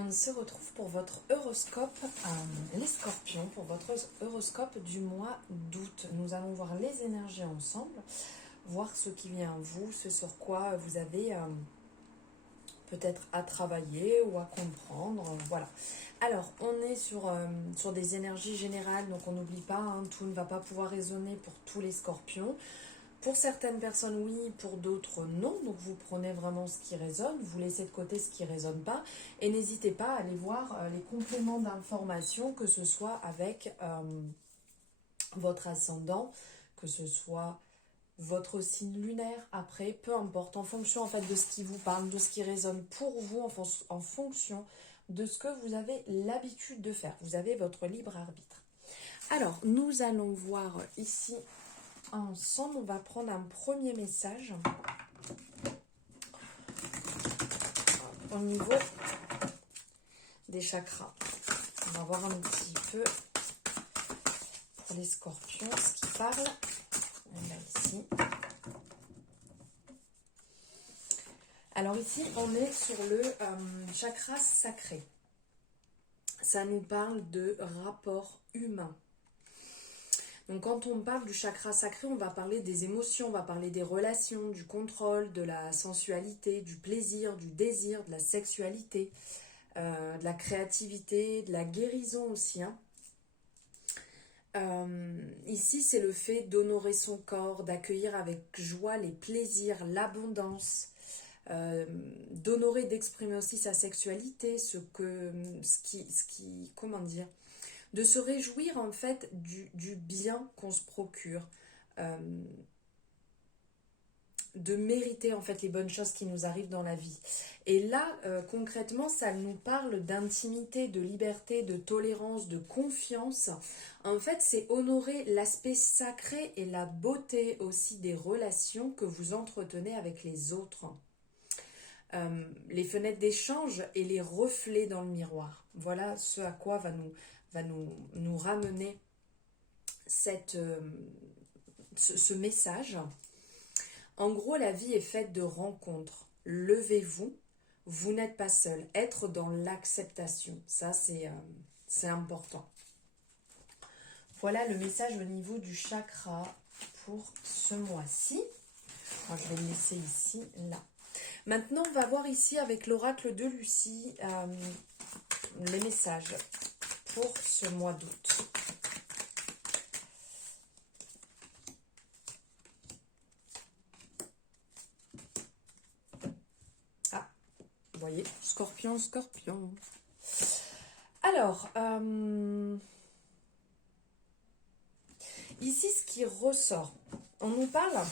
On se retrouve pour votre horoscope, les scorpions, pour votre horoscope du mois d'août. Nous allons voir les énergies ensemble, voir ce qui vient à vous, ce sur quoi vous avez peut-être à travailler ou à comprendre. Voilà. Alors, on est sur des énergies générales, donc on n'oublie pas, tout ne va pas pouvoir résonner pour tous les scorpions. Pour certaines personnes, oui, pour d'autres, non. Donc, vous prenez vraiment ce qui résonne, vous laissez de côté ce qui ne résonne pas. Et n'hésitez pas à aller voir les compléments d'information, que ce soit avec votre ascendant, que ce soit votre signe lunaire, après, peu importe, en fonction en fait de ce qui vous parle, de ce qui résonne pour vous, en fonction de ce que vous avez l'habitude de faire. Vous avez votre libre arbitre. Alors, nous allons voir ici ensemble, on va prendre un premier message au niveau des chakras. On va voir un petit peu pour les scorpions ce qui parle. On a ici. Alors ici, on est sur le chakra sacré. Ça nous parle de rapport humain. Donc quand on parle du chakra sacré, on va parler des émotions, on va parler des relations, du contrôle, de la sensualité, du plaisir, du désir, de la sexualité, de la créativité, de la guérison aussi. Ici, c'est le fait d'honorer son corps, d'accueillir avec joie les plaisirs, l'abondance, d'honorer, d'exprimer aussi sa sexualité, comment dire, de se réjouir en fait du bien qu'on se procure, de mériter en fait les bonnes choses qui nous arrivent dans la vie. Et là, concrètement, ça nous parle d'intimité, de liberté, de tolérance, de confiance. En fait, c'est honorer l'aspect sacré et la beauté aussi des relations que vous entretenez avec les autres. Les fenêtres d'échange et les reflets dans le miroir. Voilà ce à quoi va nous ramener ce message. En gros, la vie est faite de rencontres. Levez-vous, vous n'êtes pas seul. Être dans l'acceptation, ça c'est important. Voilà le message au niveau du chakra pour ce mois-ci. Alors, je vais le laisser ici, là. Maintenant, on va voir ici avec l'oracle de Lucie les messages pour ce mois d'août. Ah, vous voyez, scorpion, scorpion. Alors, ici, ce qui ressort, on nous parle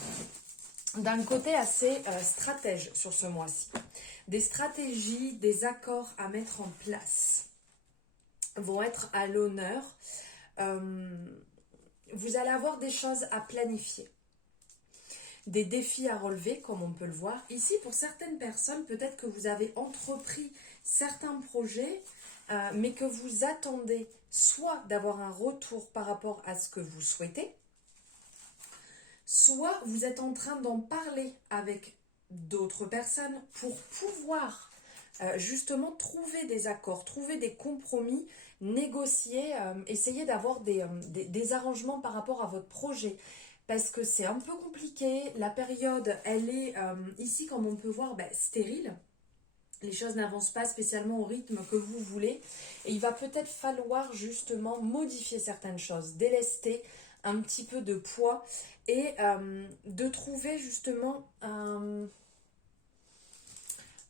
d'un côté assez stratège sur ce mois-ci. Des stratégies, des accords à mettre en place vont être à l'honneur. Vous allez avoir des choses à planifier, des défis à relever, comme on peut le voir. Ici, pour certaines personnes, peut-être que vous avez entrepris certains projets, mais que vous attendez soit d'avoir un retour par rapport à ce que vous souhaitez, soit vous êtes en train d'en parler avec d'autres personnes pour pouvoir justement trouver des accords, trouver des compromis, négocier, essayer d'avoir des arrangements par rapport à votre projet. Parce que c'est un peu compliqué, la période, elle est ici, comme on peut voir, stérile. Les choses n'avancent pas spécialement au rythme que vous voulez. Et il va peut-être falloir justement modifier certaines choses, délester un petit peu de poids et de trouver justement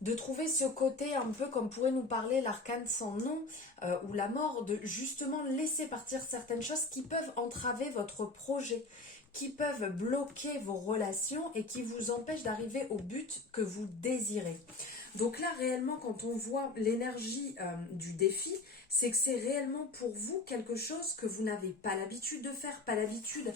de trouver ce côté un peu comme pourrait nous parler l'arcane sans nom ou la mort, de justement laisser partir certaines choses qui peuvent entraver votre projet, qui peuvent bloquer vos relations et qui vous empêchent d'arriver au but que vous désirez. Donc là, réellement, quand on voit l'énergie du défi, c'est que c'est réellement pour vous quelque chose que vous n'avez pas l'habitude de faire, pas l'habitude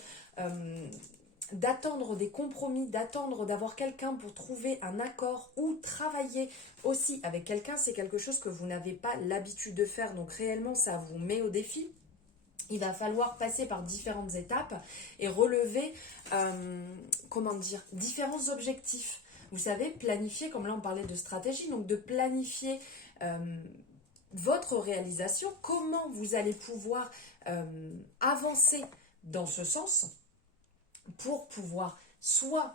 d'attendre des compromis, d'attendre d'avoir quelqu'un pour trouver un accord ou travailler aussi avec quelqu'un. C'est quelque chose que vous n'avez pas l'habitude de faire. Donc réellement, ça vous met au défi. Il va falloir passer par différentes étapes et relever, différents objectifs. Vous savez, planifier, comme là on parlait de stratégie, donc de planifier votre réalisation, comment vous allez pouvoir avancer dans ce sens pour pouvoir soit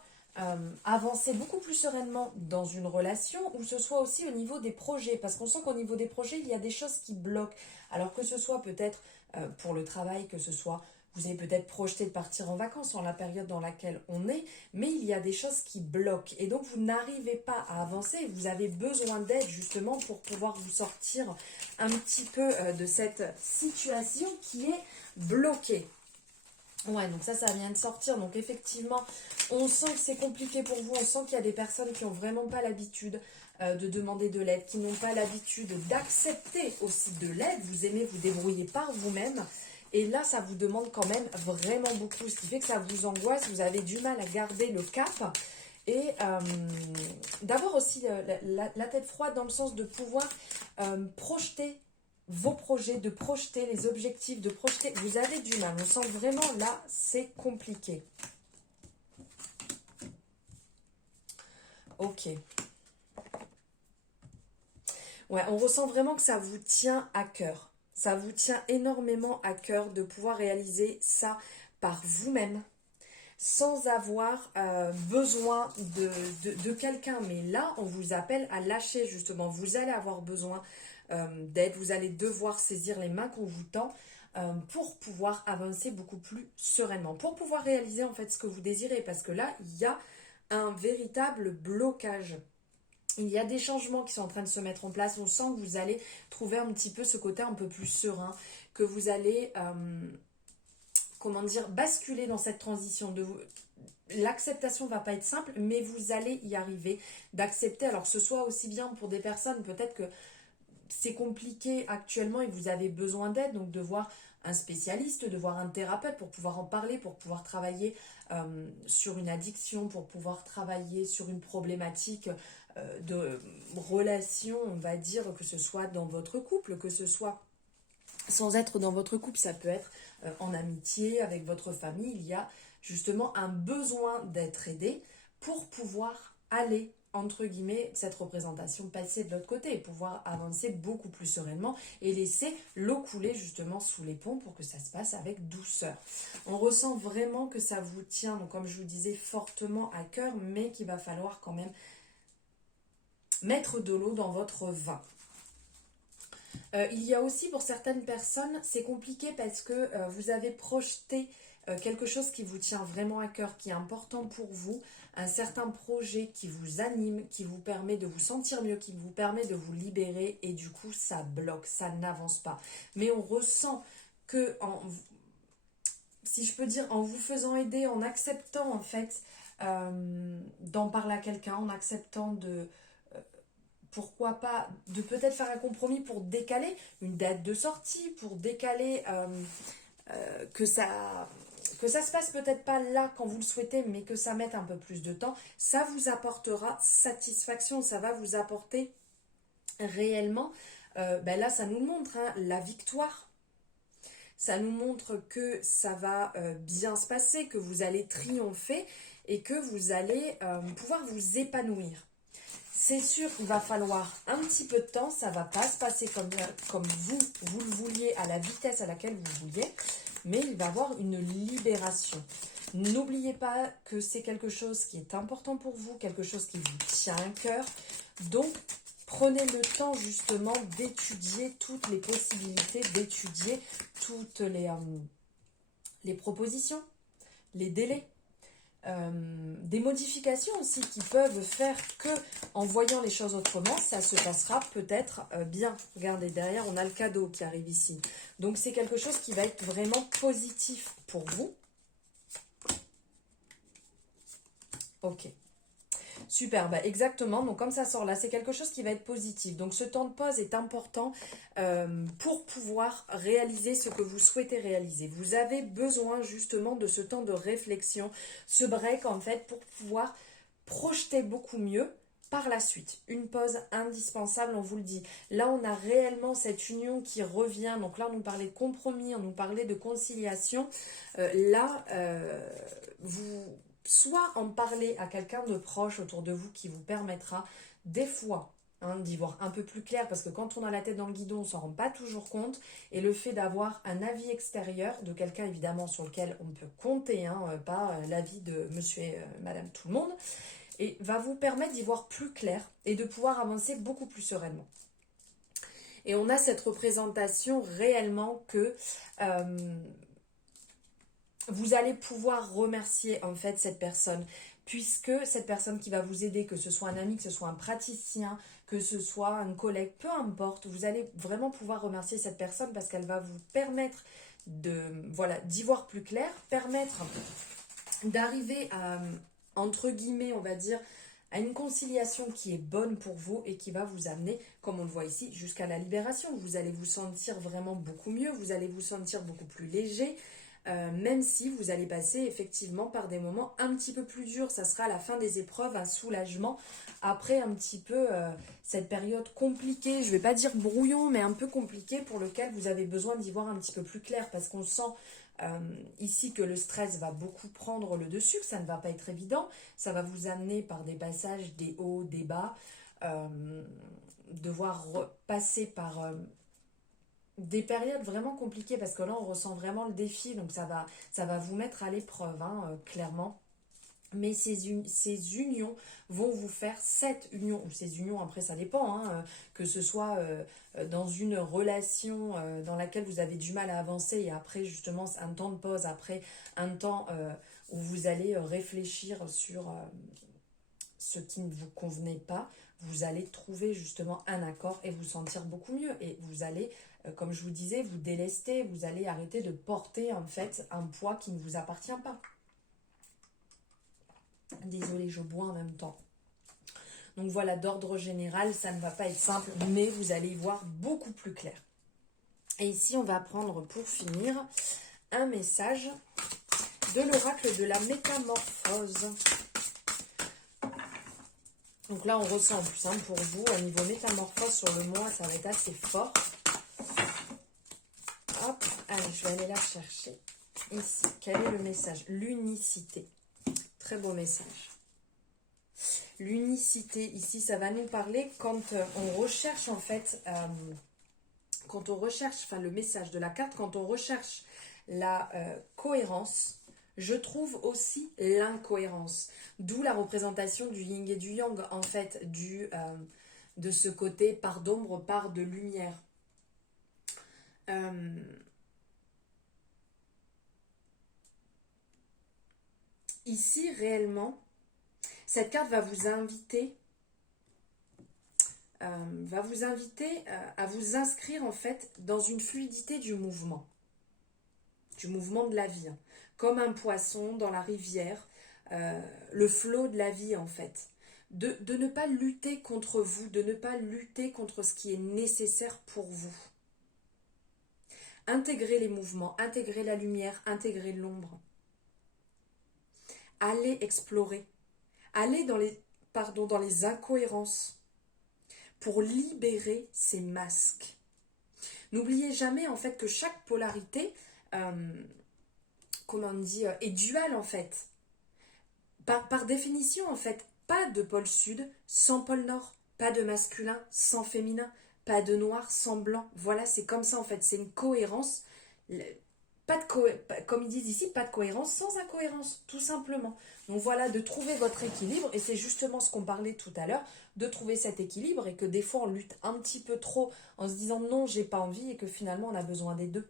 avancer beaucoup plus sereinement dans une relation ou ce soit aussi au niveau des projets parce qu'on sent qu'au niveau des projets il y a des choses qui bloquent alors que ce soit peut-être pour le travail, que ce soit vous avez peut-être projeté de partir en vacances en la période dans laquelle on est, mais il y a des choses qui bloquent et donc vous n'arrivez pas à avancer, vous avez besoin d'aide justement pour pouvoir vous sortir un petit peu de cette situation qui est bloquée. Ouais, donc ça vient de sortir. Donc effectivement, on sent que c'est compliqué pour vous. On sent qu'il y a des personnes qui n'ont vraiment pas l'habitude de demander de l'aide, qui n'ont pas l'habitude d'accepter aussi de l'aide. Vous aimez vous débrouiller par vous-même. Et là, ça vous demande quand même vraiment beaucoup. Ce qui fait que ça vous angoisse. Vous avez du mal à garder le cap. Et d'avoir aussi la tête froide dans le sens de pouvoir projeter vos projets, de projeter les objectifs, de projeter, vous avez du mal, on sent vraiment là, c'est compliqué. Ok. Ouais, on ressent vraiment que ça vous tient à cœur. Ça vous tient énormément à cœur de pouvoir réaliser ça par vous-même, sans avoir besoin de quelqu'un. Mais là, on vous appelle à lâcher justement. Vous allez avoir besoin d'aide, vous allez devoir saisir les mains qu'on vous tend pour pouvoir avancer beaucoup plus sereinement, pour pouvoir réaliser en fait ce que vous désirez, parce que là, il y a un véritable blocage. Il y a des changements qui sont en train de se mettre en place. On sent que vous allez trouver un petit peu ce côté un peu plus serein, que vous allez, comment dire, basculer dans cette transition. L'acceptation va pas être simple, mais vous allez y arriver d'accepter. Alors que ce soit aussi bien pour des personnes, peut-être que c'est compliqué actuellement et vous avez besoin d'aide, donc de voir un spécialiste, de voir un thérapeute pour pouvoir en parler, pour pouvoir travailler sur une addiction, pour pouvoir travailler sur une problématique de relation, on va dire, que ce soit dans votre couple, que ce soit sans être dans votre couple, ça peut être en amitié, avec votre famille. Il y a justement un besoin d'être aidé pour pouvoir aller entre guillemets, cette représentation passer de l'autre côté et pouvoir avancer beaucoup plus sereinement et laisser l'eau couler justement sous les ponts pour que ça se passe avec douceur. On ressent vraiment que ça vous tient, donc comme je vous disais, fortement à cœur, mais qu'il va falloir quand même mettre de l'eau dans votre vin. Il y a aussi pour certaines personnes, c'est compliqué parce que vous avez projeté quelque chose qui vous tient vraiment à cœur, qui est important pour vous, un certain projet qui vous anime, qui vous permet de vous sentir mieux, qui vous permet de vous libérer et du coup ça bloque, ça n'avance pas. Mais on ressent que, si je peux dire, en vous faisant aider, en acceptant en fait d'en parler à quelqu'un, en acceptant de... pourquoi pas, de peut-être faire un compromis pour décaler une date de sortie, pour décaler que ça se passe peut-être pas là quand vous le souhaitez, mais que ça mette un peu plus de temps, ça vous apportera satisfaction, ça va vous apporter réellement, là ça nous montre la victoire, ça nous montre que ça va bien se passer, que vous allez triompher et que vous allez pouvoir vous épanouir. C'est sûr qu'il va falloir un petit peu de temps, ça ne va pas se passer comme vous le vouliez, à la vitesse à laquelle vous vouliez, mais il va y avoir une libération. N'oubliez pas que c'est quelque chose qui est important pour vous, quelque chose qui vous tient à cœur. Donc, prenez le temps justement d'étudier toutes les possibilités, d'étudier toutes les propositions, les délais. Des modifications aussi qui peuvent faire que en voyant les choses autrement, ça se passera peut-être bien. Regardez, derrière on a le cadeau qui arrive ici. Donc c'est quelque chose qui va être vraiment positif pour vous. Ok. Super, exactement. Donc comme ça sort là, c'est quelque chose qui va être positif. Donc ce temps de pause est important pour pouvoir réaliser ce que vous souhaitez réaliser. Vous avez besoin justement de ce temps de réflexion, ce break en fait, pour pouvoir projeter beaucoup mieux par la suite. Une pause indispensable, on vous le dit. Là, on a réellement cette union qui revient. Donc là, on nous parlait de compromis, on nous parlait de conciliation. Vous... soit en parler à quelqu'un de proche autour de vous qui vous permettra des fois, hein, d'y voir un peu plus clair, parce que quand on a la tête dans le guidon, on ne s'en rend pas toujours compte. Et le fait d'avoir un avis extérieur de quelqu'un, évidemment, sur lequel on peut compter, hein, pas l'avis de monsieur et madame tout le monde, et va vous permettre d'y voir plus clair et de pouvoir avancer beaucoup plus sereinement. Et on a cette représentation réellement que vous allez pouvoir remercier en fait cette personne, puisque cette personne qui va vous aider, que ce soit un ami, que ce soit un praticien, que ce soit un collègue, peu importe, vous allez vraiment pouvoir remercier cette personne parce qu'elle va vous permettre d'y voir plus clair, permettre d'arriver à, entre guillemets, on va dire, à une conciliation qui est bonne pour vous et qui va vous amener, comme on le voit ici, jusqu'à la libération. Vous allez vous sentir vraiment beaucoup mieux, vous allez vous sentir beaucoup plus léger, même si vous allez passer effectivement par des moments un petit peu plus durs. Ça sera à la fin des épreuves un soulagement après un petit peu cette période compliquée, je ne vais pas dire brouillon, mais un peu compliquée, pour lequel vous avez besoin d'y voir un petit peu plus clair, parce qu'on sent ici que le stress va beaucoup prendre le dessus, que ça ne va pas être évident. Ça va vous amener par des passages, des hauts, des bas, devoir passer par des périodes vraiment compliquées, parce que là on ressent vraiment le défi, donc ça va vous mettre à l'épreuve, hein, clairement. Mais ces unions vont vous faire, cette union, ou ces unions, après ça dépend, hein, que ce soit dans une relation dans laquelle vous avez du mal à avancer, et après justement un temps de pause, après un temps où vous allez réfléchir sur ce qui ne vous convenait pas, vous allez trouver justement un accord et vous sentir beaucoup mieux. Et vous allez, comme je vous disais, vous délester, vous allez arrêter de porter en fait un poids qui ne vous appartient pas. Désolée, je bois en même temps. Donc voilà, d'ordre général, ça ne va pas être simple, mais vous allez y voir beaucoup plus clair. Et ici, on va prendre pour finir un message de l'oracle de la métamorphose. Donc là, on ressent en plus, hein, pour vous, au niveau métamorphose sur le mois, ça va être assez fort. Hop, allez, je vais aller la chercher. Ici, quel est le message? L'unicité. Très beau message. L'unicité, ici, ça va nous parler quand on recherche, en fait, quand on recherche, enfin le message de la carte, quand on recherche la cohérence, je trouve aussi l'incohérence. D'où la représentation du yin et du yang, en fait, de ce côté part d'ombre, part de lumière. Ici, réellement, cette carte va vous inviter à vous inscrire en fait dans une fluidité du mouvement de la vie, hein. Comme un poisson dans la rivière, le flot de la vie en fait. De ne pas lutter contre vous, de ne pas lutter contre ce qui est nécessaire pour vous. Intégrer les mouvements, intégrer la lumière, intégrer l'ombre. Allez explorer, allez dans les incohérences pour libérer ces masques. N'oubliez jamais en fait que chaque polarité, est duale en fait. Par définition en fait, pas de pôle sud sans pôle nord, pas de masculin sans féminin, pas de noir sans blanc. Voilà, c'est comme ça en fait, c'est une cohérence. Comme ils disent ici, pas de cohérence sans incohérence, tout simplement. Donc voilà, de trouver votre équilibre, et c'est justement ce qu'on parlait tout à l'heure, de trouver cet équilibre, et que des fois on lutte un petit peu trop en se disant non, j'ai pas envie, et que finalement on a besoin des deux.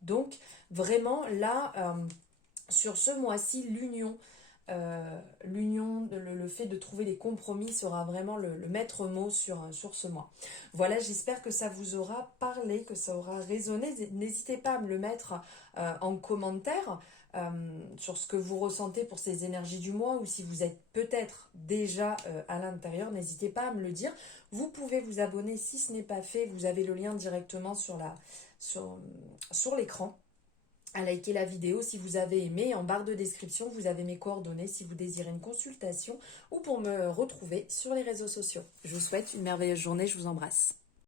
Donc vraiment là, sur ce mois-ci, le fait de trouver des compromis sera vraiment le maître mot sur ce mois. Voilà, j'espère que ça vous aura parlé, que ça aura résonné. N'hésitez pas à me le mettre en commentaire sur ce que vous ressentez pour ces énergies du mois, ou si vous êtes peut-être déjà à l'intérieur, n'hésitez pas à me le dire. Vous pouvez vous abonner si ce n'est pas fait, vous avez le lien directement sur l'écran. À liker la vidéo si vous avez aimé. En barre de description, vous avez mes coordonnées si vous désirez une consultation ou pour me retrouver sur les réseaux sociaux. Je vous souhaite une merveilleuse journée, je vous embrasse.